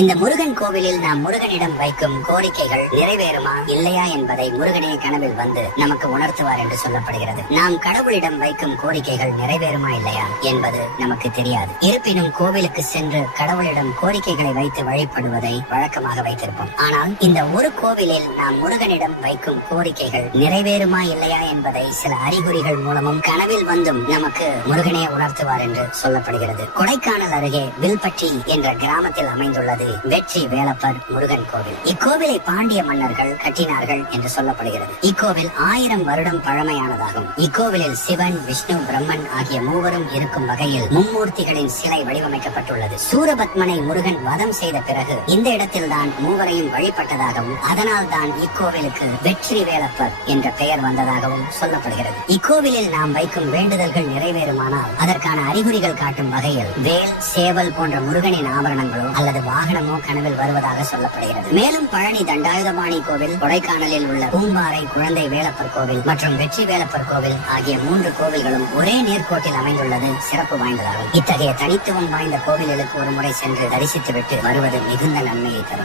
இந்த முருகன் கோவிலில் நாம் முருகனிடம் வைக்கும் கோரிக்கைகள் நிறைவேறுமா இல்லையா என்பதை முருகனே கனவில் வந்து நமக்கு உணர்த்துவார் என்று சொல்லப்படுகிறது. நாம் கடவுளிடம் வைக்கும் கோரிக்கைகள் நிறைவேறுமா இல்லையா என்பது நமக்கு தெரியாது. இருப்பினும் கோவிலுக்கு சென்று கடவுளிடம் கோரிக்கைகளை வைத்து வழிபடுவதை வழக்கமாக வைத்திருப்போம். ஆனால் இந்த ஒரு கோவிலில் நாம் முருகனிடம் வைக்கும் கோரிக்கைகள் நிறைவேறுமா இல்லையா என்பதை சில அறிகுறிகள் மூலமும் கனவில் வந்தும் நமக்கு முருகனே உணர்த்துவார் என்று சொல்லப்படுகிறது. கொடைக்கானல் அருகே வில்பட்டி என்ற கிராமத்தில் அமைந்துள்ளது வெற்றி வேலப்பர் முருகன் கோவில். இக்கோவிலை பாண்டிய மன்னர்கள் கட்டினார்கள் என்று சொல்லப்படுகிறது. இக்கோவில் 1000 வருடம் பழமையானதாகும். இக்கோவிலில் சிவன், விஷ்ணு, பிரம்மன் ஆகிய மூவரும் இருக்கும் வகையில் மும்மூர்த்திகளின் சிலை வடிவமைக்கப்பட்டுள்ளது. சூரபத்மனை முருகன் வதம் செய்த பிறகு இந்த இடத்தில் தான் மூவரையும் வழிபட்டதாகவும் அதனால் தான் இக்கோவிலுக்கு வெற்றி வேலப்பர் என்ற பெயர் வந்ததாகவும் சொல்லப்படுகிறது. இக்கோவிலில் நாம் வைக்கும் வேண்டுதல்கள் நிறைவேறுமானால் அதற்கான அறிகுறிகள் காட்டும் வகையில் வேல், சேவல் போன்ற முருகனின் ஆபரணங்களோ அல்லது வாகனமோ கனவில் வருவதாக சொல்லப்படுகிறது. மேலும் பழனி தண்டாயுதபாணி கோவில், கொடைக்கானலில் உள்ள பூம்பாறை குழந்தை வேலப்பர் கோவில் மற்றும் வெற்றி வேலப்பர் கோவில் ஆகிய 3 கோவில்களும் ஒரே நேர்கோட்டில் அமைந்துள்ளது சிறப்பு வாய்ந்ததாகும். இத்தகைய தனித்துவம் வாய்ந்த கோவில்களுக்கு ஒரு முறை சென்று தரிசித்துவிட்டு வருவது மிகுந்த நன்மையை தரும்.